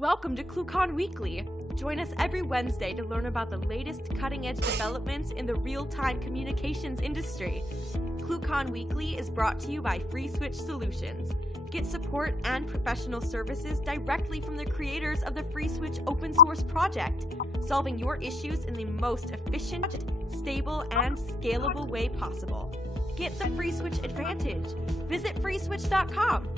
Welcome to ClueCon Weekly. Join us every Wednesday to learn about the latest cutting-edge developments in the real-time communications industry. ClueCon Weekly is brought to you by FreeSwitch Solutions. Get support and professional services directly from the creators of the FreeSwitch open source project, solving your issues in the most efficient, stable, and scalable way possible. Get the FreeSwitch advantage. Visit freeswitch.com.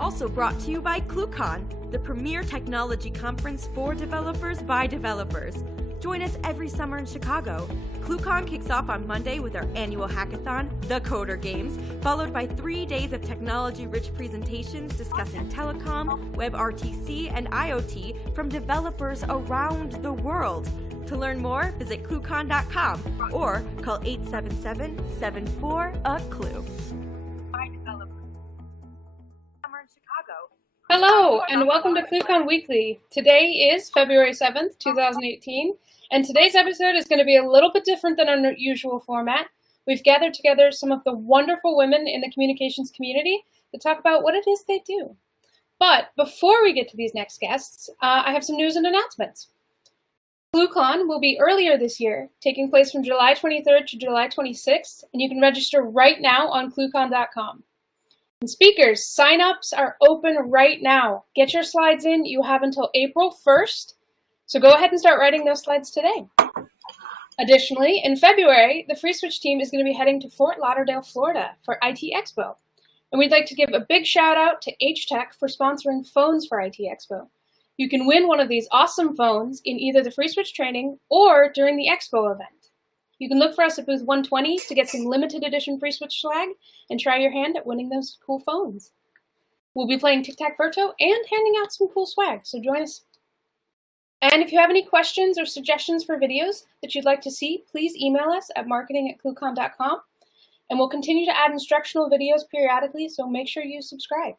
Also brought to you by ClueCon, the premier technology conference for developers by developers. Join us every summer in Chicago. ClueCon kicks off on Monday with our annual hackathon, The Coder Games, followed by 3 days of technology-rich presentations discussing telecom, WebRTC, and IoT from developers around the world. To learn more, visit ClueCon.com or call 877-74-A-CLUE. Hello, and welcome to ClueCon Weekly. Today is February 7th, 2018, and today's episode is going to be a little bit different than our usual format. We've gathered together some of the wonderful women in the communications community to talk about what it is they do. But before we get to these next guests, I have some news and announcements. ClueCon will be earlier this year, taking place from July 23rd to July 26th, and you can register right now on ClueCon.com. And speakers, sign-ups are open right now. Get your slides in. You have until April 1st, so go ahead and start writing those slides today. Additionally, in February, the FreeSwitch team is going to be heading to Fort Lauderdale, Florida for IT Expo. And we'd like to give a big shout out to H-Tech for sponsoring phones for IT Expo. You can win one of these awesome phones in either the FreeSwitch training or during the Expo event. You can look for us at booth 120 to get some limited edition FreeSwitch swag and try your hand at winning those cool phones. We'll be playing Tic-Tac-Virtuo and handing out some cool swag, so join us. And if you have any questions or suggestions for videos that you'd like to see, please email us at marketing@cluecon.com, and we'll continue to add instructional videos periodically, so make sure you subscribe.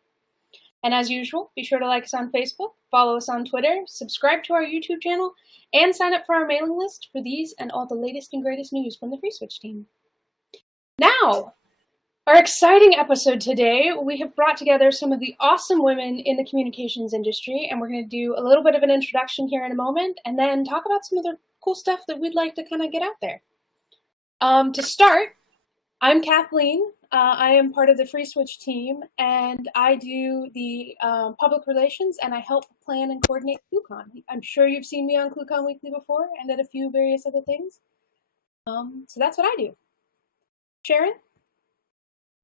And as usual, be sure to like us on Facebook, follow us on Twitter, subscribe to our YouTube channel, and sign up for our mailing list for these and all the latest and greatest news from the FreeSwitch team. Now, our exciting episode today, we have brought together some of the awesome women in the communications industry, and we're going to do a little bit of an introduction here in a moment, and then talk about some of the cool stuff that we'd like to kind of get out there. To start, I'm Kathleen. I am part of the FreeSwitch team, and I do the public relations, and I help plan and coordinate ClueCon. I'm sure you've seen me on ClueCon Weekly before, and at a few various other things. So that's what I do. Sharon?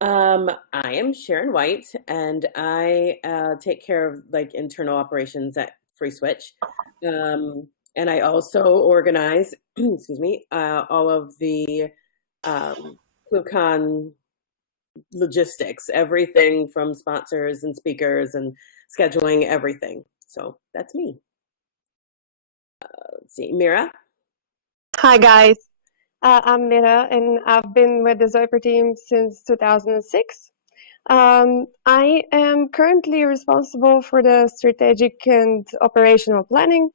I am Sharon White, and I take care of internal operations at FreeSwitch. And I also organize, excuse me, all of the ClueCon logistics, everything from sponsors and speakers and scheduling everything. So that's me. Let's see, Mira. Hi guys, I'm Mira, and I've been with the VoIP team since 2006. I am currently responsible for the strategic and operational planning.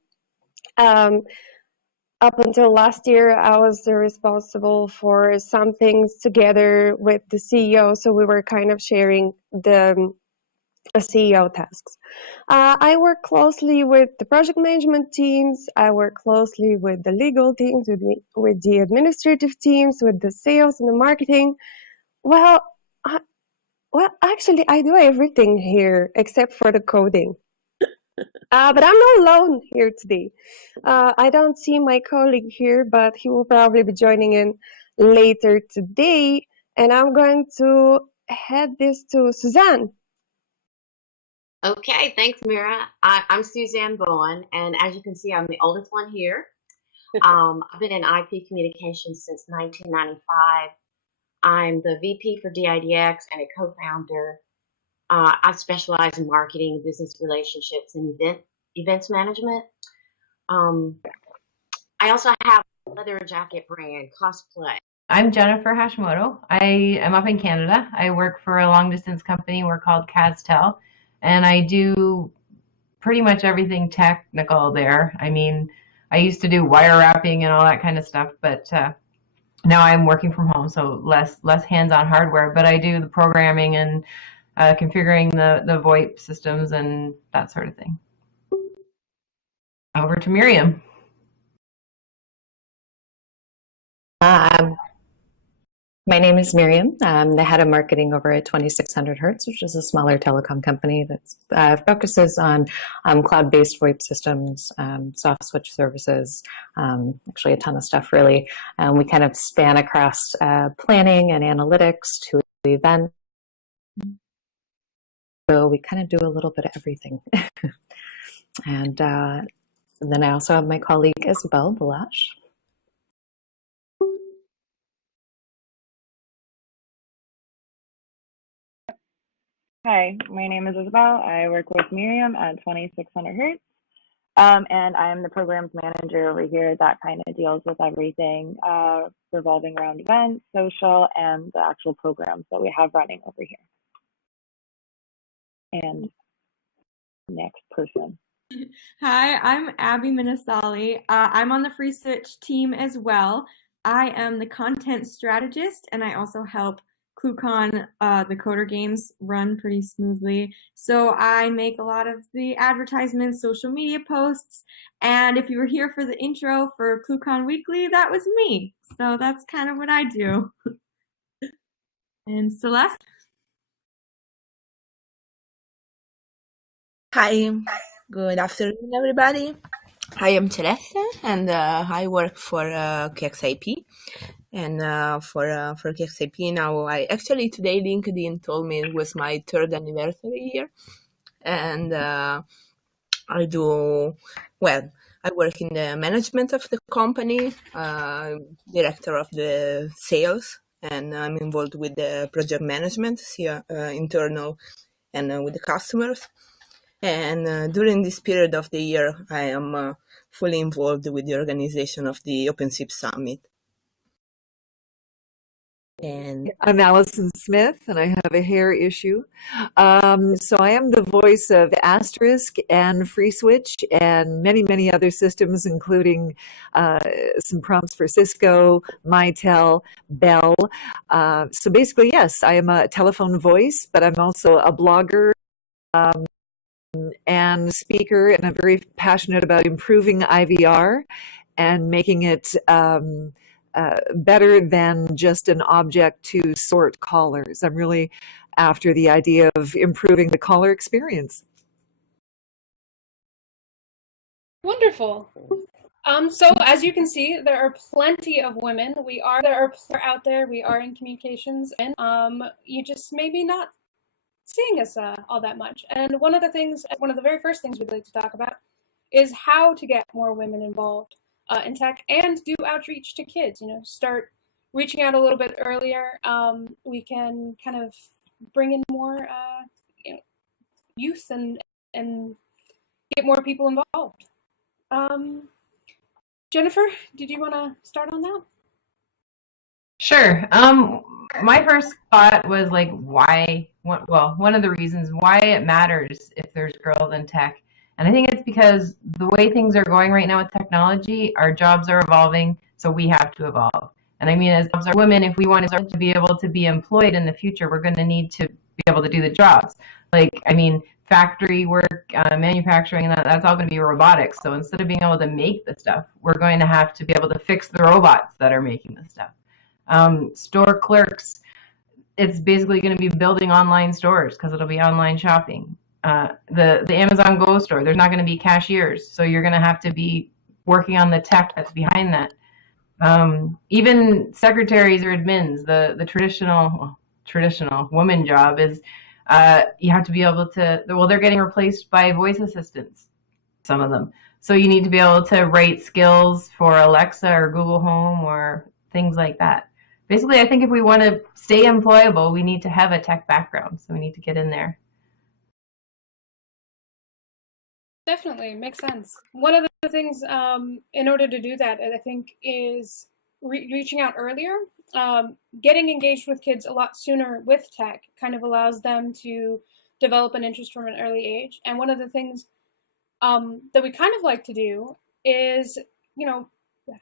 Up until last year, I was responsible for some things together with the CEO, so we were kind of sharing the CEO tasks. I work closely with the project management teams. I work closely with the legal teams, with the administrative teams, with the sales and the marketing. Well, actually, I do everything here except for the coding. But I'm not alone here today. I don't see my colleague here, but he will probably be joining in later today. And I'm going to head this to Suzanne. Okay, thanks, Mira. I'm Suzanne Bowen, and as you can see, I'm the oldest one here. I've been in IP communications since 1995. I'm the VP for DIDX and a co-founder. I specialize in marketing, business relationships, and events management. I also have a leather jacket brand, Cosplay. I'm Jennifer Hashimoto. I am up in Canada. I work for a long-distance company. We're called Castel, and I do pretty much everything technical there. I mean, I used to do wire wrapping and all that kind of stuff, but now I'm working from home, so less hands-on hardware, but I do the programming and configuring the VoIP systems and that sort of thing. Over to Miriam. My name is Miriam. I'm the head of marketing over at 2600 Hertz, which is a smaller telecom company that focuses on cloud-based VoIP systems, soft switch services, actually a ton of stuff really. We kind of span across planning and analytics to event. So we kind of do a little bit of everything. And then I also have my colleague Isabel Balash. Hi, my name is Isabel. I work with Miriam at 2600 Hertz, and I'm the programs manager over here that kind of deals with everything revolving around events, social, and the actual programs that we have running over here. And next person. Hi, I'm Abby Minasali. I'm on the Free Switch team as well. I am the content strategist, and I also help ClueCon, the Coder games, run pretty smoothly. So I make a lot of the advertisements, social media posts, and if you were here for the intro for ClueCon Weekly, that was me. So that's kind of what I do. And Celeste? Hi, good afternoon, everybody. I am Celeste, and I work for KXIP. And for KXIP now, today LinkedIn told me it was my 3rd anniversary year, and I work in the management of the company, director of the sales, and I'm involved with the project management, internal, and with the customers. And during this period of the year, I am fully involved with the organization of the OpenShift Summit. And I'm Allison Smith, and I have a hair issue. So I am the voice of Asterisk and FreeSwitch and many, many other systems, including some prompts for Cisco, Mitel, Bell. So basically, yes, I am a telephone voice, but I'm also a blogger and speaker, and I'm very passionate about improving IVR and making it better than just an object to sort callers. I'm really after the idea of improving the caller experience. Wonderful. So as you can see, there are plenty of women. There are out there. We are in communications, and you just maybe not seeing us all that much. And one of the very first things we'd like to talk about is how to get more women involved in tech and do outreach to kids. Start reaching out a little bit earlier. We can kind of bring in more youth and get more people involved. Jennifer, did you want to start on that? Sure. My first thought was like, one of the reasons why it matters if there's girls in tech. And I think it's because the way things are going right now with technology, our jobs are evolving, so we have to evolve. And I mean, as women, if we want to be able to be employed in the future, we're going to need to be able to do the jobs. Factory work, manufacturing, and that's all going to be robotics. So instead of being able to make the stuff, we're going to have to be able to fix the robots that are making the stuff. Store clerks, it's basically going to be building online stores because it'll be online shopping. The Amazon Go store, there's not going to be cashiers, so you're going to have to be working on the tech that's behind that. Even secretaries or admins, the traditional woman job is you have to be able to, they're getting replaced by voice assistants, some of them. So you need to be able to write skills for Alexa or Google Home or things like that. Basically, I think if we want to stay employable, we need to have a tech background. So we need to get in there. Definitely, makes sense. One of the things in order to do that, I think, is reaching out earlier. Getting engaged with kids a lot sooner with tech kind of allows them to develop an interest from an early age. And one of the things that we kind of like to do is,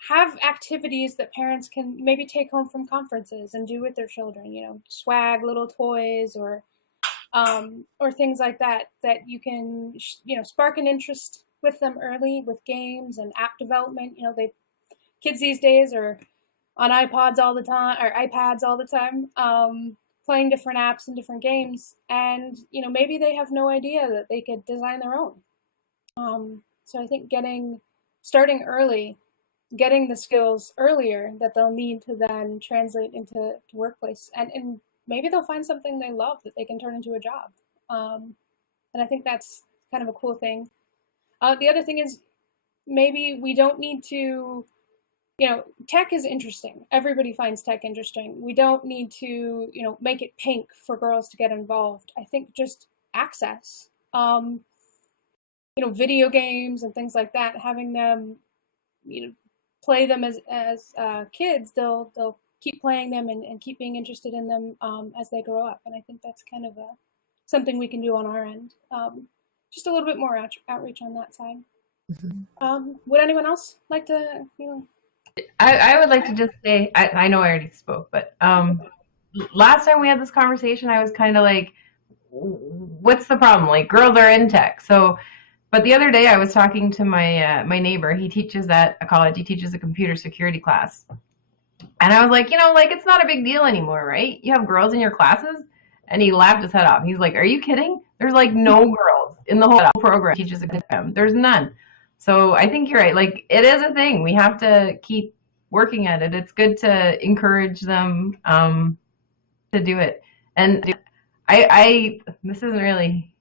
have activities that parents can maybe take home from conferences and do with their children, swag little toys or things like that you can, spark an interest with them early with games and app development. You know, kids these days are on iPads all the time or iPads all the time, playing different apps and different games, and you know, maybe they have no idea that they could design their own. So I think starting early, getting the skills earlier that they'll need to then translate into workplace, and maybe they'll find something they love that they can turn into a job. And I think that's kind of a cool thing. The other thing is maybe we don't need to, you know, tech is interesting. Everybody finds tech interesting. We don't need to, you know, make it pink for girls to get involved. I think just access, you know, video games and things like that, having them, you know, play them as kids, they'll keep playing them and keep being interested in them as they grow up. And I think that's kind of something we can do on our end. Just a little bit more outreach on that side. Mm-hmm. Would anyone else like to, you know? I would like to just say, I know I already spoke, but last time we had this conversation, I was kind of like, what's the problem? Like, girls are in tech. So, but the other day I was talking to my neighbor. He teaches at a college. He teaches a computer security class. And I was like, you know, like, it's not a big deal anymore, right? You have girls in your classes? And he laughed his head off. He's like, are you kidding? There's like no girls in the whole program teaches a computer. There's none. So I think you're right. Like, it is a thing. We have to keep working at it. It's good to encourage them to do it. And I this isn't really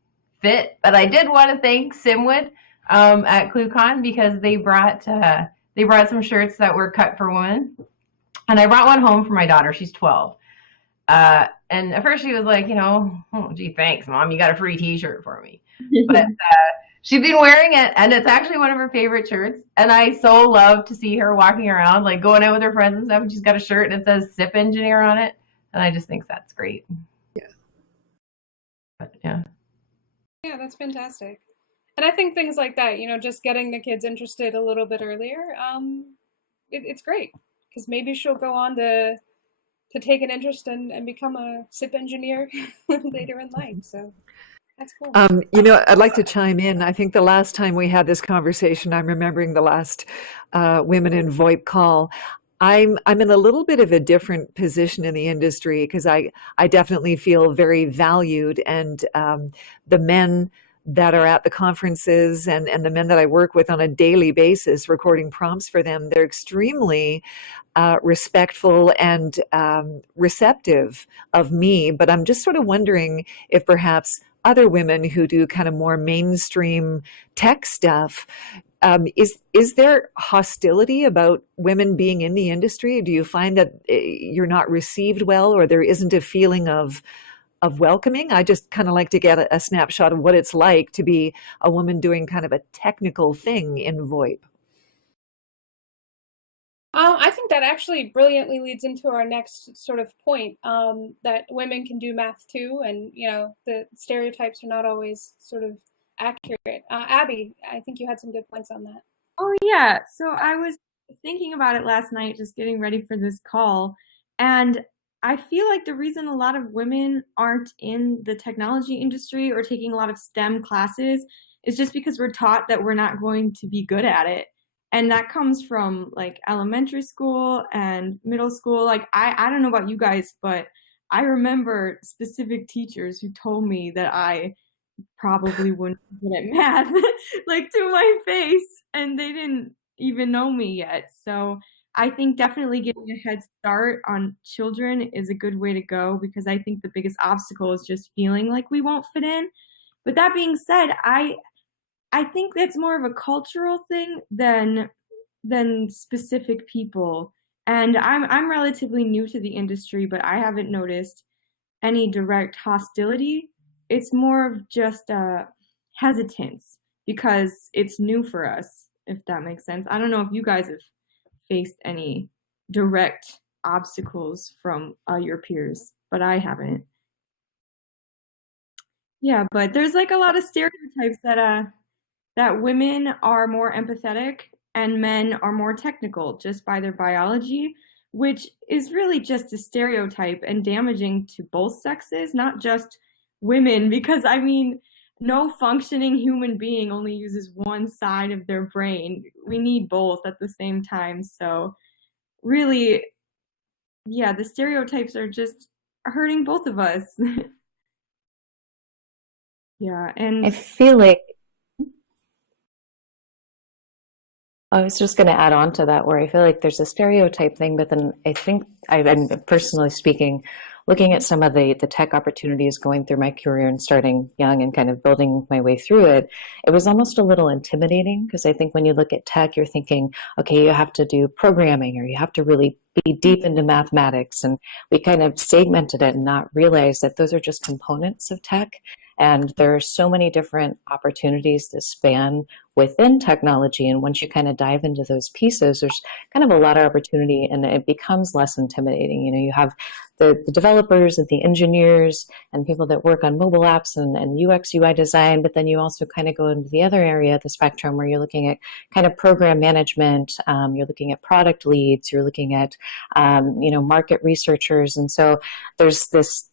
fit, but I did want to thank Simwood at ClueCon because they brought some shirts that were cut for women, and I brought one home for my daughter. She's 12. And at first she was like, you know, oh, gee, thanks, Mom. You got a free T-shirt for me. But she's been wearing it, and it's actually one of her favorite shirts. And I so love to see her walking around, like going out with her friends and stuff. And she's got a shirt, and it says SIP Engineer on it. And I just think that's great. Yeah. But, yeah. Yeah, that's fantastic. And I think things like that, you know, just getting the kids interested a little bit earlier, it's great. Because maybe she'll go on to take an interest and become a SIP engineer later in life. So that's cool. You know, I'd like to chime in. I think the last time we had this conversation, I'm remembering the last Women in VoIP call. I'm in a little bit of a different position in the industry because I definitely feel very valued, and the men that are at the conferences and the men that I work with on a daily basis, recording prompts for them, they're extremely respectful and receptive of me. But I'm just sort of wondering if perhaps other women who do kind of more mainstream tech stuff, is there hostility about women being in the industry? Do you find that you're not received well, or there isn't a feeling of welcoming? I just kind of like to get a snapshot of what it's like to be a woman doing kind of a technical thing in VoIP. I think that actually brilliantly leads into our next sort of point, that women can do math too, and you know, the stereotypes are not always sort of accurate. Abby, I think you had some good points on that. Oh yeah, so I was thinking about it last night, just getting ready for this call, and I feel like the reason a lot of women aren't in the technology industry or taking a lot of STEM classes is just because we're taught that we're not going to be good at it. And that comes from like elementary school and middle school. Like, I don't know about you guys, but I remember specific teachers who told me that I probably wouldn't be good at math, like to my face, and they didn't even know me yet. So I think definitely getting a head start on children is a good way to go, because I think the biggest obstacle is just feeling like we won't fit in. But that being said, I think that's more of a cultural thing than specific people. And I'm relatively new to the industry, but I haven't noticed any direct hostility. It's more of just hesitance because it's new for us, if that makes sense. I don't know if you guys have faced any direct obstacles from your peers, but I haven't. Yeah, but there's like a lot of stereotypes that women are more empathetic and men are more technical just by their biology, which is really just a stereotype and damaging to both sexes, not just women. Because I mean, no functioning human being only uses one side of their brain. We need both at the same time. So really, yeah, the stereotypes are just hurting both of us. Yeah, I and feel like I was just going to add on to that, where I feel like there's a stereotype thing, but then I think I'm personally speaking, looking at some of the tech opportunities going through my career and starting young and kind of building my way through it, it was almost a little intimidating, because I think when you look at tech, you're thinking, okay, you have to do programming or you have to really be deep into mathematics. And we kind of segmented it and not realize that those are just components of tech. And there are so many different opportunities that span within technology. And once you kind of dive into those pieces, there's kind of a lot of opportunity, and it becomes less intimidating. You know, you have the developers and the engineers and people that work on mobile apps and UX, UI design, but then you also kind of go into the other area of the spectrum where you're looking at kind of program management, you're looking at product leads, you're looking at, market researchers. And so there's this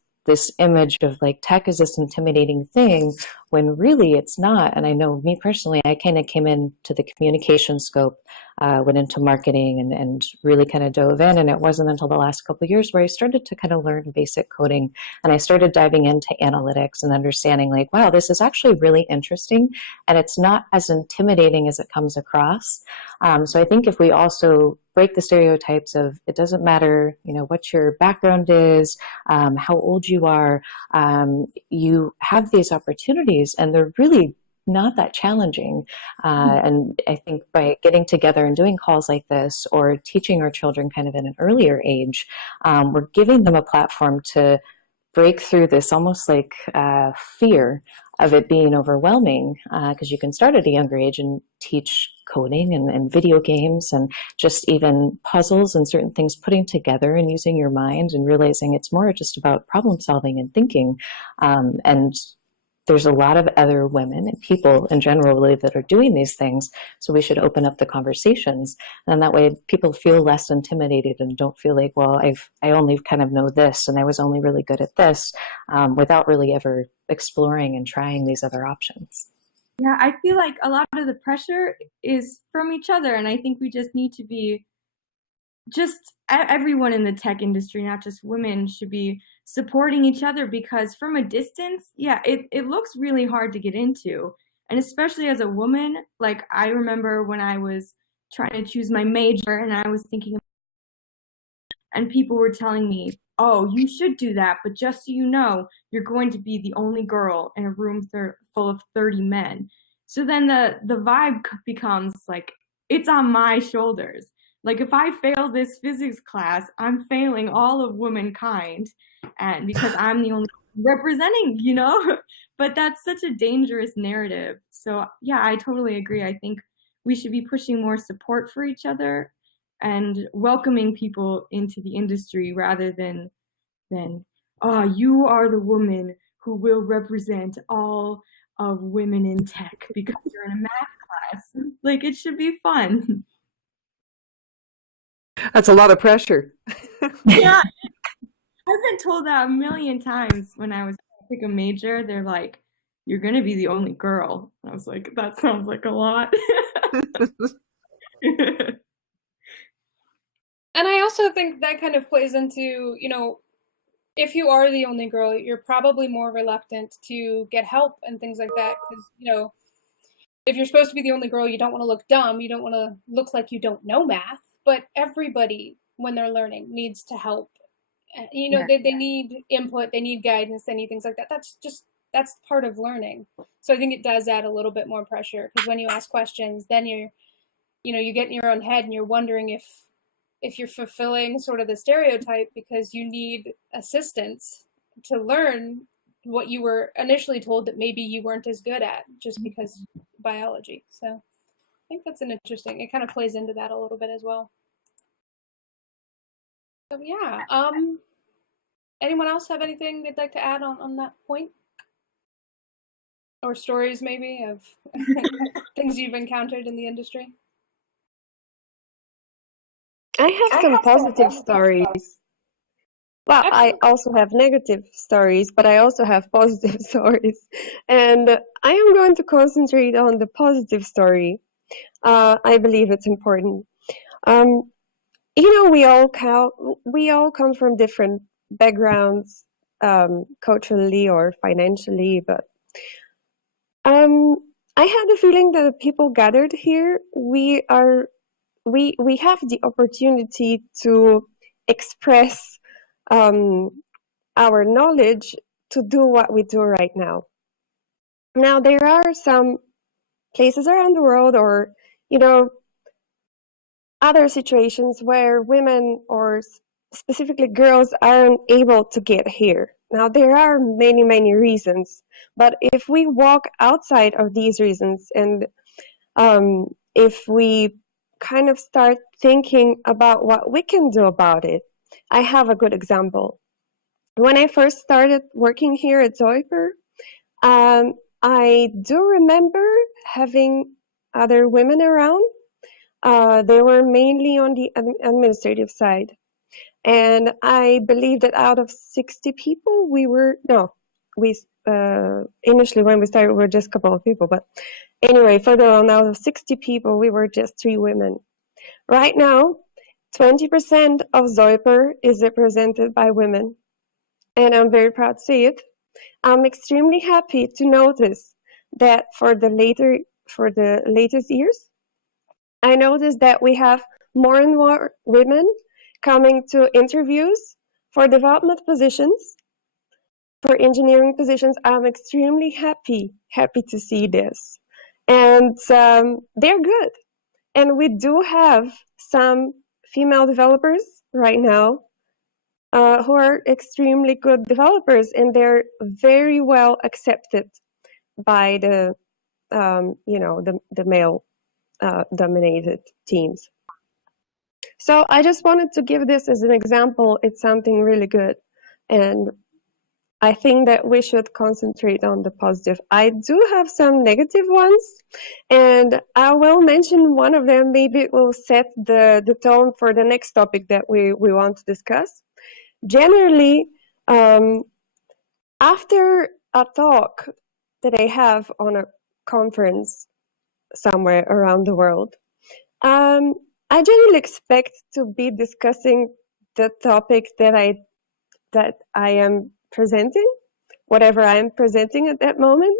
image of like tech is this intimidating thing, when really it's not. And I know me personally, I kind of came into the communication scope, went into marketing and really kind of dove in. And it wasn't until the last couple of years where I started to kind of learn basic coding, and I started diving into analytics and understanding like, wow, this is actually really interesting, and it's not as intimidating as it comes across. So I think if we also break the stereotypes of, it doesn't matter, what your background is, how old you are, you have these opportunities, and they're really not that challenging. And I think by getting together and doing calls like this, or teaching our children kind of in an earlier age, we're giving them a platform to break through this almost like fear of it being overwhelming, because you can start at a younger age and teach coding and video games and just even puzzles and certain things, putting together and using your mind and realizing it's more just about problem solving and thinking. And there's a lot of other women and people in general really that are doing these things. So we should open up the conversations. And that way people feel less intimidated and don't feel like, well, I only kind of know this and I was only really good at this, without really ever exploring and trying these other options. yeah, I feel like a lot of the pressure is from each other. And I think we just need to be, just everyone in the tech industry, not just women, should be supporting each other, because from a distance, yeah, it looks really hard to get into. And especially as a woman, like I remember when I was trying to choose my major and I was thinking, and people were telling me, oh, you should do that, but just so you know, you're going to be the only girl in a room full of 30 men. So then the vibe becomes like, it's on my shoulders. Like if I fail this physics class, I'm failing all of womankind, and because I'm the only representing, but that's such a dangerous narrative. So yeah, I totally agree. I think we should be pushing more support for each other and welcoming people into the industry, rather than oh, you are the woman who will represent all of women in tech because you're in a math class. Like, it should be fun. That's a lot of pressure. Yeah, I've been told that a million times when I was trying to pick a major. They're like, you're going to be the only girl. I was like, that sounds like a lot. And I also think that kind of plays into, if you are the only girl, you're probably more reluctant to get help and things like that. Because, if you're supposed to be the only girl, you don't want to look dumb. You don't want to look like you don't know math. But everybody, when they're learning, needs to help. They need input, they need guidance, they need things like that. That's part of learning. So I think it does add a little bit more pressure, because when you ask questions, then you get in your own head and you're wondering if you're fulfilling sort of the stereotype, because you need assistance to learn what you were initially told that maybe you weren't as good at, just because biology. So I think that's it kind of plays into that a little bit as well. So yeah, anyone else have anything they'd like to add on that point? Or stories maybe of things you've encountered in the industry? I have some positive stories. Well, I Absolutely. also have negative stories, but I also have positive stories. And I am going to concentrate on the positive story. I believe it's important. Um, we all come from different backgrounds, culturally or financially, but um, I had the feeling that the people gathered here, we have the opportunity to express um, our knowledge to do what we do right now. Now, there are some places around the world, or you know, other situations where women or specifically girls aren't able to get here. Now, there are many, many reasons, but if we walk outside of these reasons and if we kind of start thinking about what we can do about it, I have a good example. When I first started working here at Zoiper, I do remember having other women around. They were mainly on the administrative side. And I believe that out of 60 people, initially when we started, we were just a couple of people. But anyway, further on, out of 60 people, we were just 3 women. Right now, 20% of Zoiper is represented by women. And I'm very proud to say it. I'm extremely happy to notice that for the latest years, I noticed that we have more and more women coming to interviews for development positions, for engineering positions. I'm extremely happy to see this. And they're good. And we do have some female developers right now who are extremely good developers, and they're very well accepted by the male dominated teams. So I just wanted to give this as an example. It's something really good, and I think that we should concentrate on the positive. I do have some negative ones, and I will mention one of them. Maybe it will set the tone for the next topic that we want to discuss. Generally, after a talk that I have on a conference somewhere around the world, I generally expect to be discussing the topic that I am presenting, whatever I am presenting at that moment.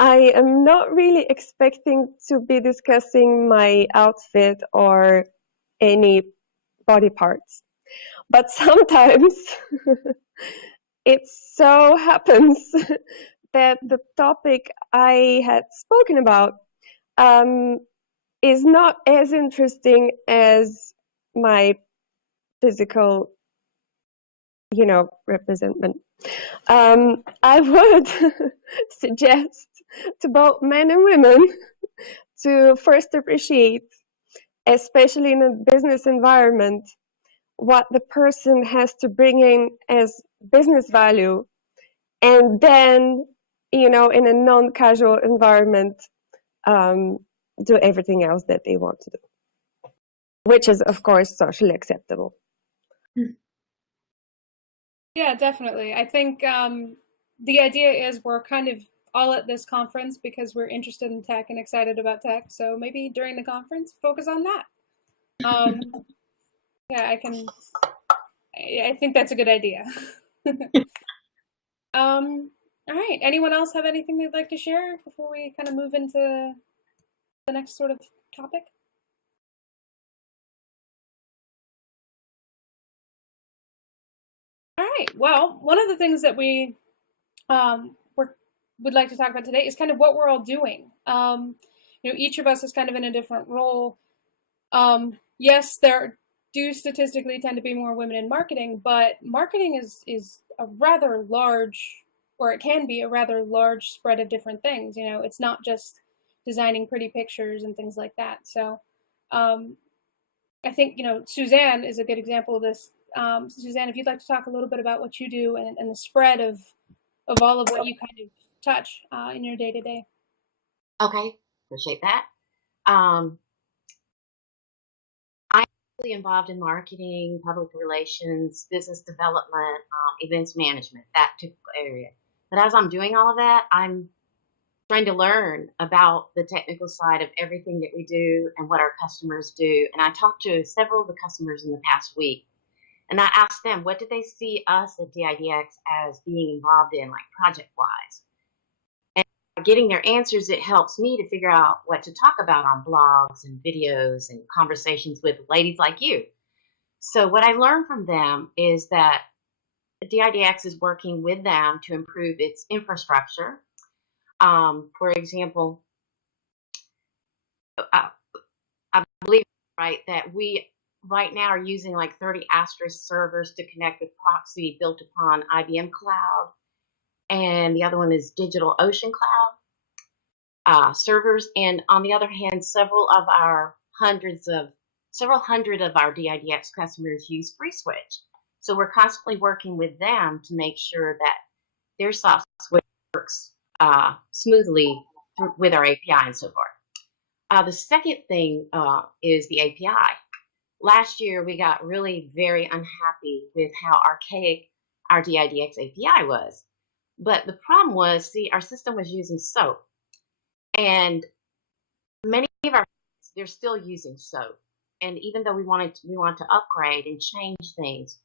I am not really expecting to be discussing my outfit or any body parts. But sometimes it so happens that the topic I had spoken about is not as interesting as my physical, representment. I would suggest to both men and women to first appreciate, especially in a business environment, what the person has to bring in as business value, and then, in a non-casual environment, do everything else that they want to do, which is, of course, socially acceptable. Yeah, definitely. I think the idea is we're kind of all at this conference because we're interested in tech and excited about tech. So maybe during the conference, focus on that. Yeah, I think that's a good idea. All right. Anyone else have anything they'd like to share before we kind of move into the next sort of topic? All right. Well, one of the things that we would like to talk about today is kind of what we're all doing. Each of us is kind of in a different role. Yes, there do statistically tend to be more women in marketing, but marketing is a rather large, or it can be a rather large spread of different things. It's not just designing pretty pictures and things like that. So I think, Suzanne is a good example of this. Suzanne, if you'd like to talk a little bit about what you do and the spread of all of what you kind of touch in your day-to-day. Okay, appreciate that. really involved in marketing, public relations, business development, events management, that typical area. But as I'm doing all of that, I'm trying to learn about the technical side of everything that we do and what our customers do. And I talked to several of the customers in the past week, and I asked them, what did they see us at DIDX as being involved in, like project-wise? And by getting their answers, it helps me to figure out what to talk about on blogs and videos and conversations with ladies like you. So what I learned from them is that DIDX is working with them to improve its infrastructure. For example, I believe, right, that we right now are using like 30 Asterisk servers to connect with proxy built upon IBM Cloud, and the other one is DigitalOcean Cloud servers. And on the other hand, several hundred of our DIDX customers use FreeSwitch. So we're constantly working with them to make sure that their software works smoothly with our API and so forth. The second thing is the API. Last year, we got really very unhappy with how archaic our DIDX API was. But the problem was, see, our system was using SOAP. And many of our friends, they're still using SOAP. And even though we want to upgrade and change things,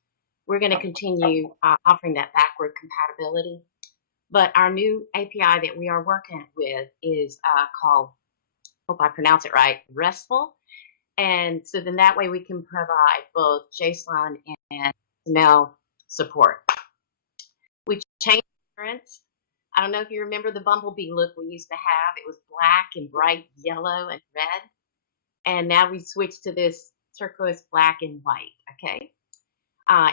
we're going to continue offering that backward compatibility. But our new API that we are working with is called, hope I pronounce it right, RESTful. And so then that way we can provide both JSON and XML support. We changed appearance. I don't know if you remember the bumblebee look we used to have. It was black and bright yellow and red. And now we switched to this turquoise, black, and white, okay?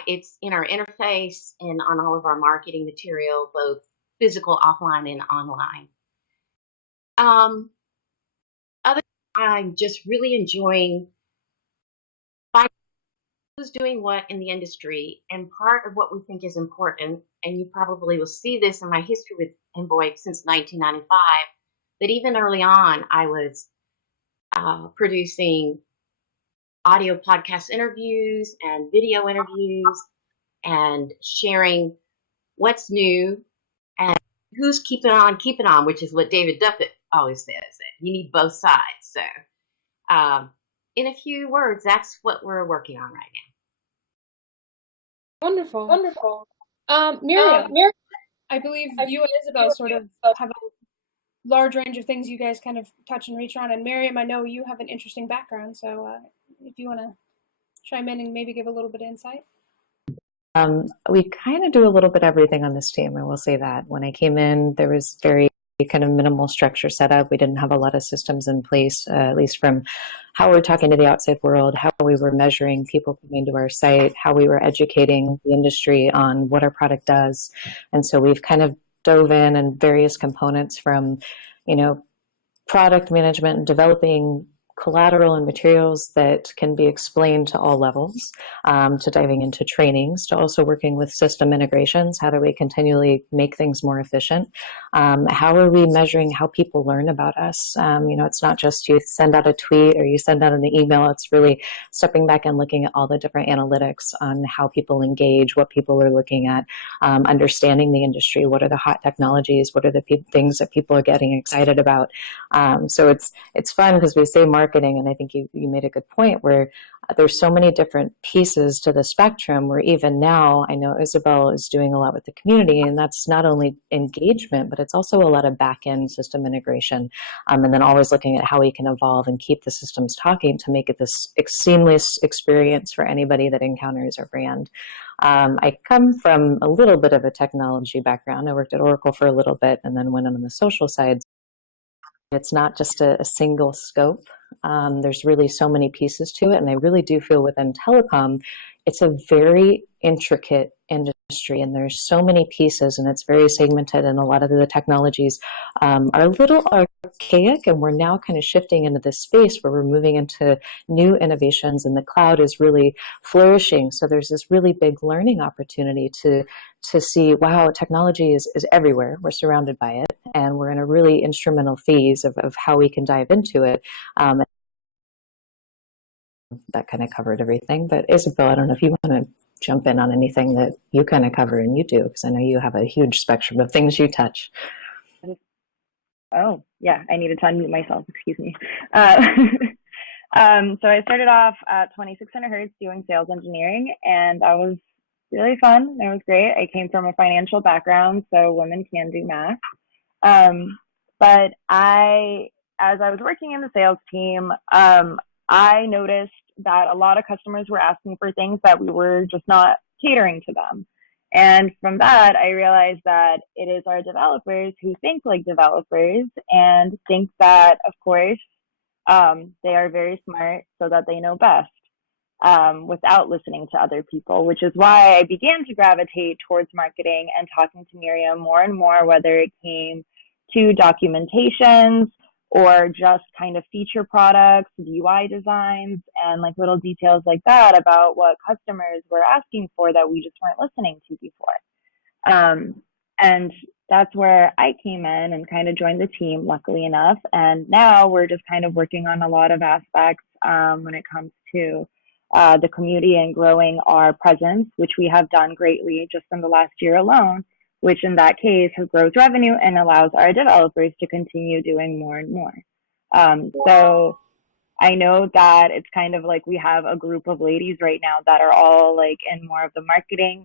It's in our interface and on all of our marketing material, both physical, offline, and online. I'm just really enjoying finding who's doing what in the industry, and part of what we think is important, and you probably will see this in my history with VoIP since 1995, that even early on I was producing audio podcast interviews and video interviews and sharing what's new and who's keeping on, which is what David Duffett always says, that you need both sides. So in a few words, that's what we're working on right now. Wonderful. Wonderful. Miriam, I believe you and Isabel sort of have a large range of things you guys kind of touch and reach on. And Miriam, I know you have an interesting background, so if you want to chime in and maybe give a little bit of insight. We kind of do a little bit everything on this team, I will say that. When I came in, there was very kind of minimal structure set up. We didn't have a lot of systems in place, at least from how we're talking to the outside world, how we were measuring people coming to our site, how we were educating the industry on what our product does. And so we've kind of dove in various components from, product management and developing collateral and materials that can be explained to all levels, to diving into trainings, to also working with system integrations. How do we continually make things more efficient? How are we measuring how people learn about us? It's not just you send out a tweet or you send out an email. It's really stepping back and looking at all the different analytics on how people engage, what people are looking at, understanding the industry, what are the hot technologies, what are the things that people are getting excited about. So it's fun because we say marketing, and I think you made a good point where there's so many different pieces to the spectrum where even now I know Isabel is doing a lot with the community, and that's not only engagement, but it's also a lot of back-end system integration, and then always looking at how we can evolve and keep the systems talking to make it this seamless experience for anybody that encounters our brand. I come from a little bit of a technology background. I worked at Oracle for a little bit and then went on the social side. It's not just a single scope. There's really so many pieces to it. And I really do feel within telecom, it's a very intricate industry and there's so many pieces and it's very segmented, and a lot of the technologies are a little archaic, and we're now kind of shifting into this space where we're moving into new innovations and the cloud is really flourishing. So there's this really big learning opportunity to see, wow, technology is everywhere. We're surrounded by it, and we're in a really instrumental phase of how we can dive into it. that kind of covered everything. But Isabel, I don't know if you want to jump in on anything that you kind of cover and you do, because I know you have a huge spectrum of things you touch. Oh, yeah, I needed to unmute myself, excuse me. So I started off at 2600 Hertz doing sales engineering, and that was really fun. It was great. I came from a financial background, so women can do math. But as I was working in the sales team, I noticed that a lot of customers were asking for things that we were just not catering to them. And from that, I realized that it is our developers who think like developers and think that, of course, they are very smart so that they know best, without listening to other people, which is why I began to gravitate towards marketing and talking to Miriam more and more, whether it came to documentations or just kind of feature products, UI designs, and like little details like that about what customers were asking for that we just weren't listening to before. And that's where I came in and kind of joined the team, luckily enough. And now we're just kind of working on a lot of aspects when it comes to the community and growing our presence, which we have done greatly just in the last year alone, which in that case grows revenue and allows our developers to continue doing more and more. So I know that it's kind of like we have a group of ladies right now that are all like in more of the marketing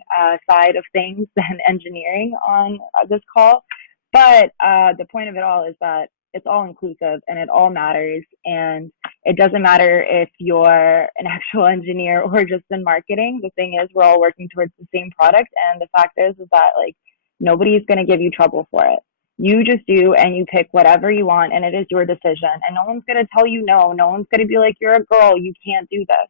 side of things than engineering on this call. But the point of it all is that it's all inclusive and it all matters. And it doesn't matter if you're an actual engineer or just in marketing. The thing is, we're all working towards the same product. And the fact is that like nobody's going to give you trouble for it. You just do, and you pick whatever you want, and it is your decision. And no one's going to tell you no. No one's going to be like, you're a girl, you can't do this.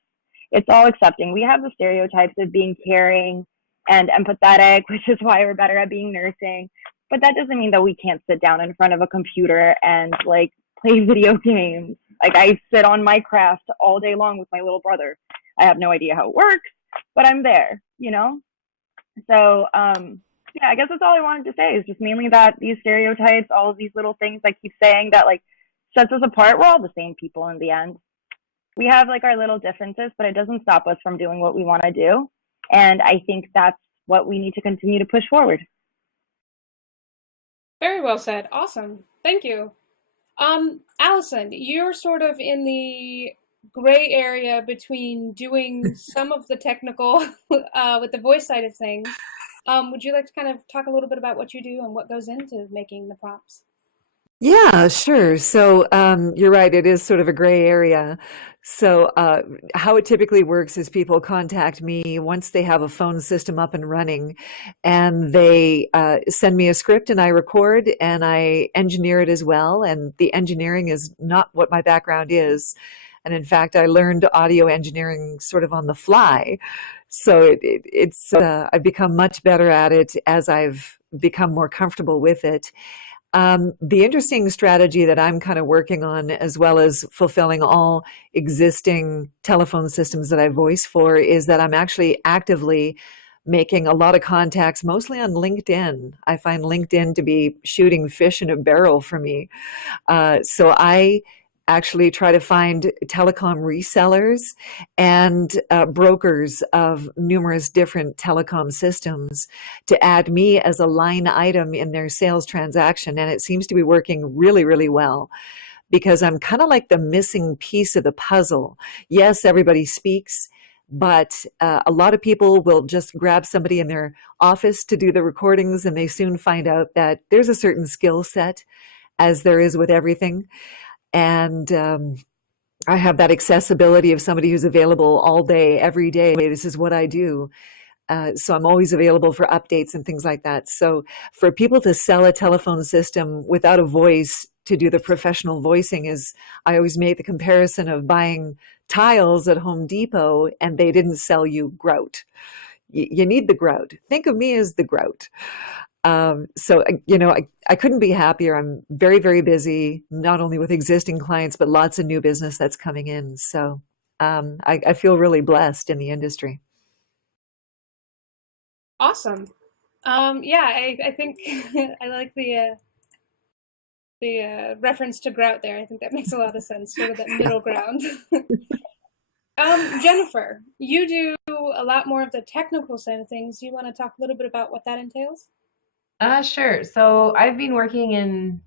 It's all accepting. We have the stereotypes of being caring and empathetic, which is why we're better at being nursing. But that doesn't mean that we can't sit down in front of a computer and like play video games. Like I sit on my craft all day long with my little brother. I have no idea how it works, but I'm there, you know? So, yeah, I guess that's all I wanted to say is just mainly that these stereotypes, all of these little things I keep saying that like sets us apart. We're all the same people in the end. We have like our little differences, but it doesn't stop us from doing what we want to do. And I think that's what we need to continue to push forward. Very well said. Awesome. Thank you. Allison, you're sort of in the gray area between doing some of the technical with the voice side of things. Would you like to kind of talk a little bit about what you do and what goes into making the prompts? Yeah, sure. So you're right, it is sort of a gray area. So how it typically works is people contact me once they have a phone system up and running, and they send me a script and I record and I engineer it as well. And the engineering is not what my background is. And in fact, I learned audio engineering sort of on the fly. So I've become much better at it as I've become more comfortable with it. The interesting strategy that I'm kind of working on, as well as fulfilling all existing telephone systems that I voice for, is that I'm actually actively making a lot of contacts, mostly on LinkedIn. I find LinkedIn to be shooting fish in a barrel for me. So I actually try to find telecom resellers and brokers of numerous different telecom systems to add me as a line item in their sales transaction. And it seems to be working really, really well, because I'm kind of like the missing piece of the puzzle. Yes, everybody speaks, but a lot of people will just grab somebody in their office to do the recordings, and they soon find out that there's a certain skill set, as there is with everything. And I have that accessibility of somebody who's available all day, every day. This is what I do. So I'm always available for updates and things like that. So for people to sell a telephone system without a voice to do the professional voicing is, I always make the comparison of buying tiles at Home Depot and they didn't sell you grout. You need the grout. Think of me as the grout. So, you know, I couldn't be happier. I'm very, very busy, not only with existing clients, but lots of new business that's coming in. So I feel really blessed in the industry. Awesome. Yeah, I think I like the reference to grout there. I think that makes a lot of sense, sort of that middle ground. Jennifer, you do a lot more of the technical side of things. You want to talk a little bit about what that entails? Sure. So I've been working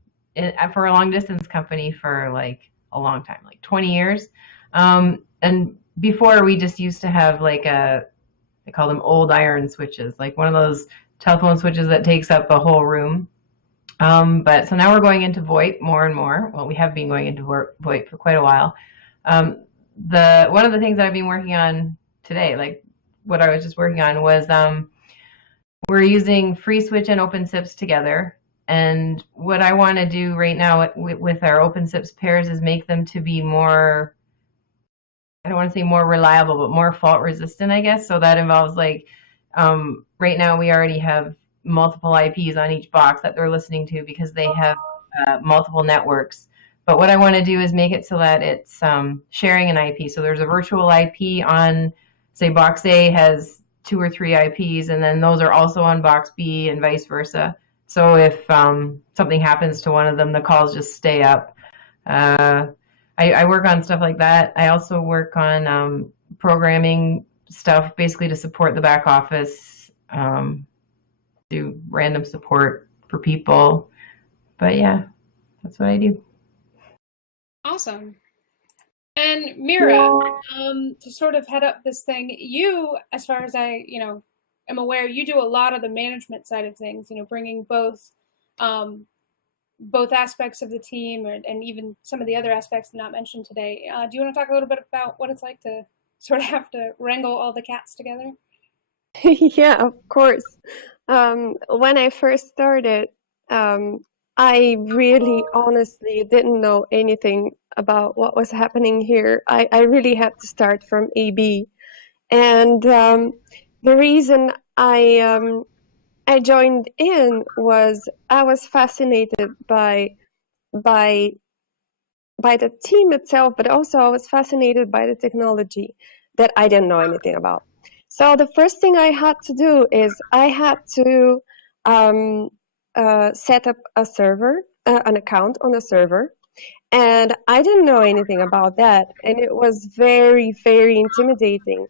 for a long distance company for like a long time, like 20 years. And before we just used to have like they call them old iron switches, like one of those telephone switches that takes up a whole room. But so now we're going into VoIP more and more. Well, we have been going into VoIP for quite a while. The one of the things that I've been working on today, like what I was just working on, was we're using FreeSwitch and OpenSIPs together. And what I want to do right now with our OpenSIPs pairs is make them to be more, I don't want to say more reliable, but more fault resistant, I guess. So that involves like, right now we already have multiple IPs on each box that they're listening to because they have multiple networks. But what I want to do is make it so that it's sharing an IP. So there's a virtual IP on, say, box A has 2 or 3 IPs, and then those are also on box B and vice versa. So if something happens to one of them, the calls just stay up. I work on stuff like that. I also work on programming stuff, basically to support the back office, do random support for people. But yeah, that's what I do. Awesome. And Mira, to sort of head up this thing, you, as far as I, am aware, you do a lot of the management side of things, bringing both aspects of the team and even some of the other aspects not mentioned today. Do you want to talk a little bit about what it's like to sort of have to wrangle all the cats together? Yeah, of course. When I first started, I really honestly didn't know anything about what was happening here. I really had to start from AB. And the reason I joined in was I was fascinated by the team itself, but also I was fascinated by the technology that I didn't know anything about. So the first thing I had to do is I had to set up a server, an account on a server. And I didn't know anything about that. And it was very, very intimidating.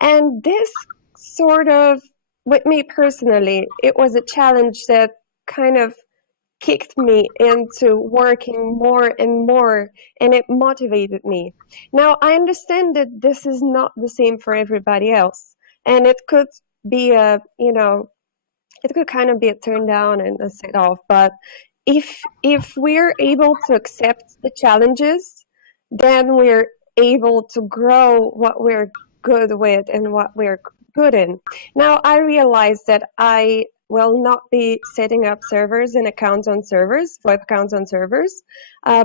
And this sort of, with me personally, it was a challenge that kind of kicked me into working more and more, and it motivated me. Now, I understand that this is not the same for everybody else, and it could be it could kind of be a turn down and a set off, but if we're able to accept the challenges, then we're able to grow what we're good with and what we're good in. Now, I realize that I will not be setting up servers and accounts on servers, VoIP accounts on servers,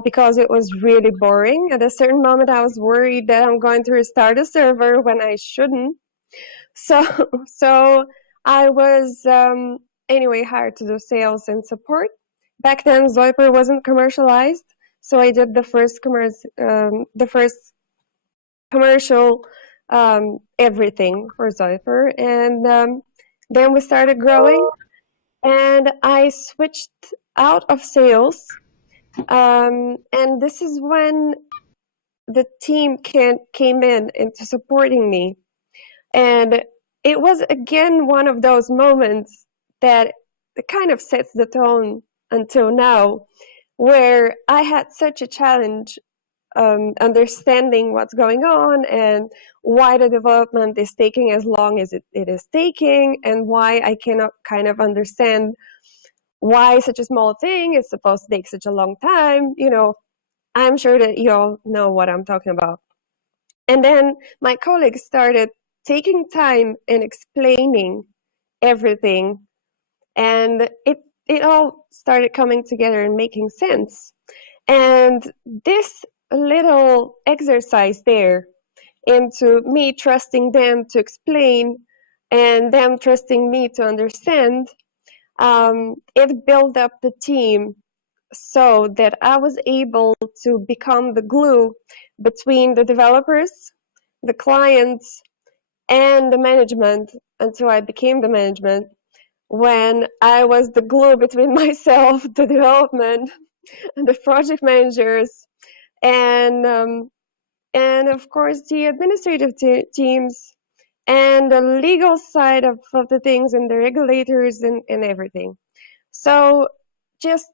because it was really boring. At a certain moment, I was worried that I'm going to restart a server when I shouldn't. So I was anyway hired to do sales and support. Back then, Zoiper wasn't commercialized, so I did the first commercial everything for Zoiper, and then we started growing, and I switched out of sales, and this is when the team came in into supporting me, and it was again one of those moments that kind of sets the tone until now, where I had such a challenge understanding what's going on and why the development is taking as long as it is taking, and why I cannot kind of understand why such a small thing is supposed to take such a long time. I'm sure that you all know what I'm talking about. And then my colleagues started taking time and explaining everything, and it all started coming together and making sense. And this little exercise there into me trusting them to explain and them trusting me to understand, it built up the team so that I was able to become the glue between the developers, the clients, and the management until I became the management, when I was the glue between myself, the development, and the project managers, and and of course the administrative teams and the legal side of the things and the regulators and everything. So just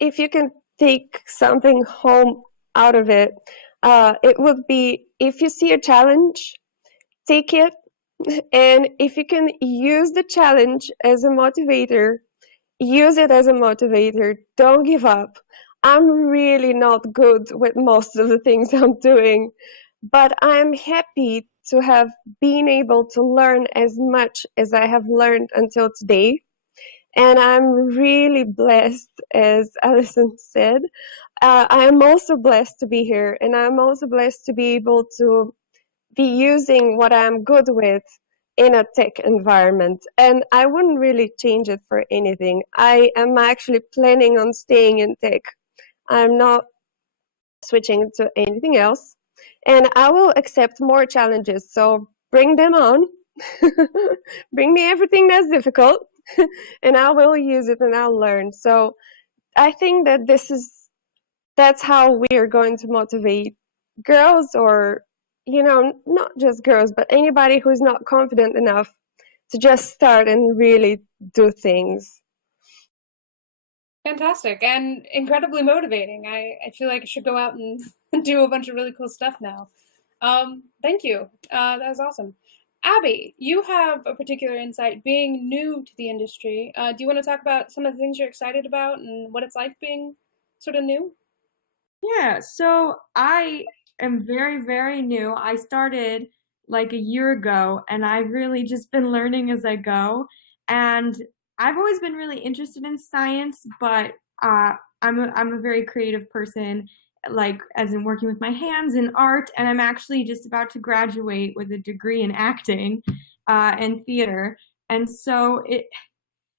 if you can take something home out of it, it would be if you see a challenge, take it. And if you can use the challenge as a motivator, use it as a motivator. Don't give up. I'm really not good with most of the things I'm doing, but I'm happy to have been able to learn as much as I have learned until today. And I'm really blessed, as Alison said. I am also blessed to be here, and I'm also blessed to be able to be using what I'm good with in a tech environment. And I wouldn't really change it for anything. I am actually planning on staying in tech. I'm not switching to anything else. And I will accept more challenges. So bring them on. Bring me everything that's difficult, and I will use it and I'll learn. So I think that that's how we are going to motivate girls, or not just girls, but anybody who's not confident enough to just start and really do things. Fantastic and incredibly motivating. I feel like I should go out and do a bunch of really cool stuff now. Thank you. That was awesome. Abby, you have a particular insight being new to the industry. Do you want to talk about some of the things you're excited about and what it's like being sort of new? Yeah, so I am very, very new. I started like a year ago, and I've really just been learning as I go. And I've always been really interested in science, but I'm a very creative person, like as in working with my hands in art, and I'm actually just about to graduate with a degree in acting and theater. And so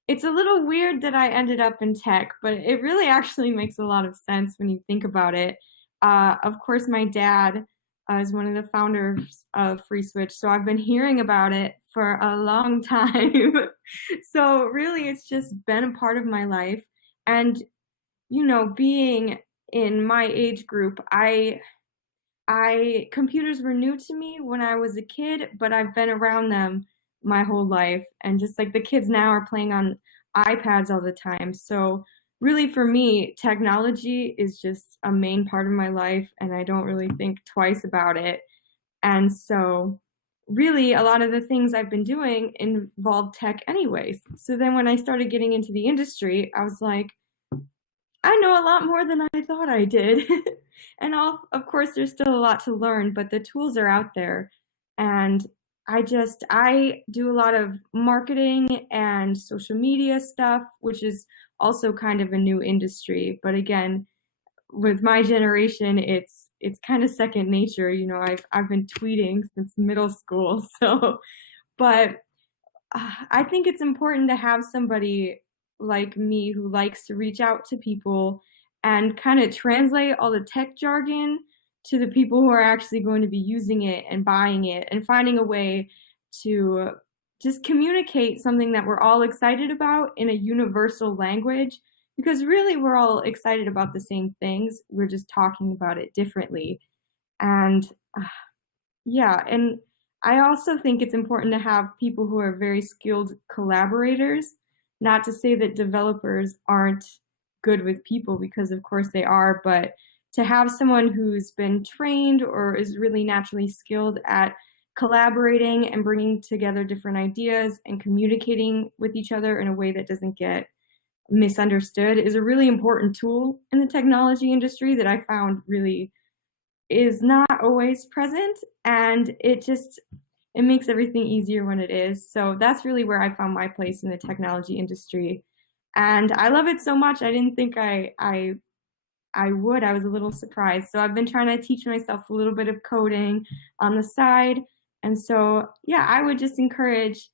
it's a little weird that I ended up in tech, but it really actually makes a lot of sense when you think about it. Of course, my dad is one of the founders of FreeSwitch, so I've been hearing about it for a long time. So really, it's just been a part of my life. And, being in my age group, computers were new to me when I was a kid, but I've been around them my whole life. And just like the kids now are playing on iPads all the time. So really for me, technology is just a main part of my life, and I don't really think twice about it. And so really a lot of the things I've been doing involve tech anyways. So then when I started getting into the industry, I was like, I know a lot more than I thought I did. And of course, there's still a lot to learn, but the tools are out there. And I do a lot of marketing and social media stuff, which is also kind of a new industry. But again, with my generation, it's kind of second nature. I've been tweeting since middle school. So, but I think it's important to have somebody like me who likes to reach out to people and kind of translate all the tech jargon to the people who are actually going to be using it and buying it, and finding a way to just communicate something that we're all excited about in a universal language, because really we're all excited about the same things. We're just talking about it differently. And yeah, and I also think it's important to have people who are very skilled collaborators. Not to say that developers aren't good with people, because of course they are, but to have someone who's been trained or is really naturally skilled at collaborating and bringing together different ideas and communicating with each other in a way that doesn't get misunderstood is a really important tool in the technology industry that I found really is not always present, and it makes everything easier when it is. So that's really where I found my place in the technology industry, and I love it so much. I didn't think I would. I was a little surprised. So I've been trying to teach myself a little bit of coding on the side. And so, yeah, I would just encourage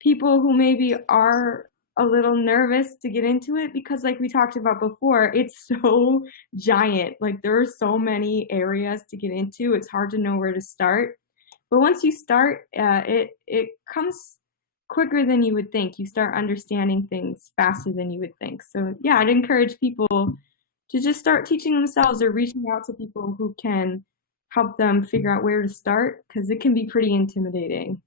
people who maybe are a little nervous to get into it, because like we talked about before, it's so giant. Like there are so many areas to get into. It's hard to know where to start. But once you start, it comes quicker than you would think. You start understanding things faster than you would think. So yeah, I'd encourage people to just start teaching themselves or reaching out to people who can help them figure out where to start, because it can be pretty intimidating.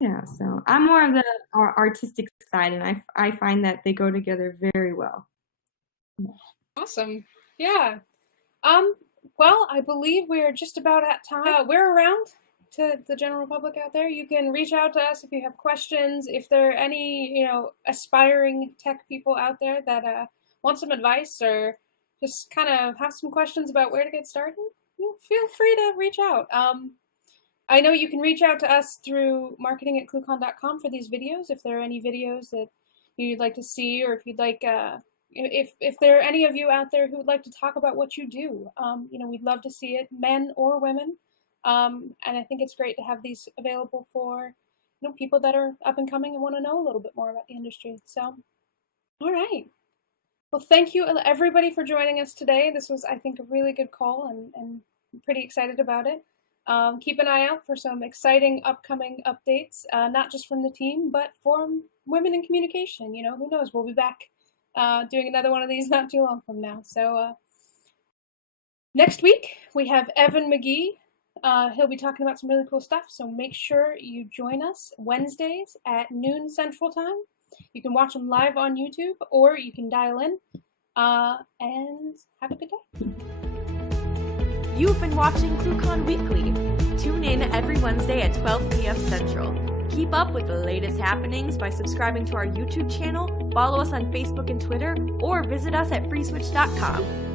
Yeah, so I'm more of the artistic side, and I find that they go together very well. Awesome. Yeah. Well, I believe we're just about at time. We're around to the general public out there. You can reach out to us if you have questions. If there are any, aspiring tech people out there that want some advice or just kind of have some questions about where to get started, feel free to reach out. I know you can reach out to us through marketing@ClueCon.com for these videos. If there are any videos that you'd like to see, or if you'd like, if there are any of you out there who would like to talk about what you do, we'd love to see it, men or women. And I think it's great to have these available for, people that are up and coming and want to know a little bit more about the industry. So, all right. Well, thank you everybody for joining us today. This was, I think, a really good call, and I'm pretty excited about it. Keep an eye out for some exciting upcoming updates, not just from the team, but from Women in Communication. Who knows? We'll be back doing another one of these not too long from now. So next week, we have Evan McGee. He'll be talking about some really cool stuff, so make sure you join us Wednesdays at noon Central Time. You can watch them live on YouTube, or you can dial in, and have a good day. You've been watching ClueCon Weekly. Tune in every Wednesday at 12 p.m. Central. Keep up with the latest happenings by subscribing to our YouTube channel, follow us on Facebook and Twitter, or visit us at freeswitch.com.